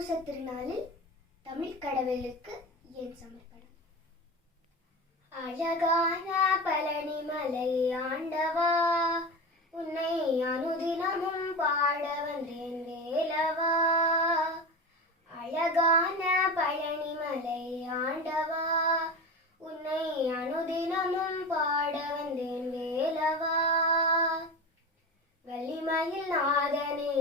தைப்பூச திருநாளில் தமிழ் கடவுளுக்கு என் சமர்ப்பணம். அழகான பழனி மலை ஆண்டவா உன்னை அனுதினமும் பாட வந்தேன் வேலவா அழகான பழனி மலை ஆண்டவா உன்னை அனுதினமும் பாட வந்தேன் வேலவா வள்ளிமயில் நாதனே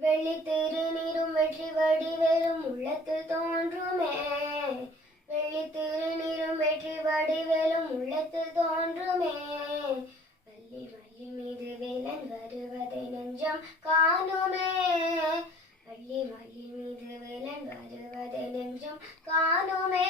வெள்ளி திருநீரும் வெற்றி வடிவேலும் உள்ளத்தில் தோன்றுமே. வெள்ளி திருநீரும் வெற்றி வடிவேலும் உள்ளத்தில் தோன்றுமே. வள்ளி வள்ளி மீது வேலன் வருவதை நெஞ்சம் காணுமே. வள்ளி வள்ளி மீது வேலன் வருவதை நெஞ்சம் காணுமே.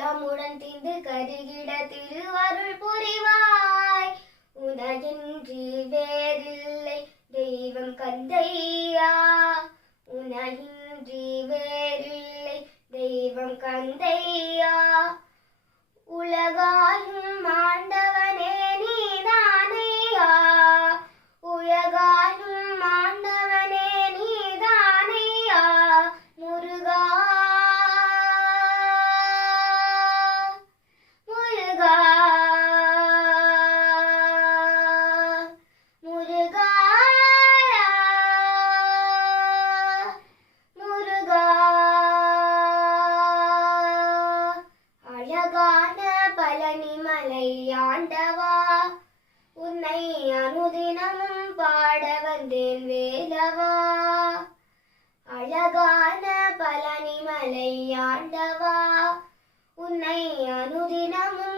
எல்லாம் உடன் தீந்து கருகிட திருவருள் புரிவாய். உனகின்றி வேறில்லை தெய்வம் கந்தையா. உனகின்றி வேறில்லை தெய்வம் கந்தையா. உலகாலும் கனிமலை ஆண்டவா உன்னை அனுதினமும் பாட வந்தேன் வேலவா? அழகான பழனிமலை ஆண்டவா உன்னை அனுதினமும்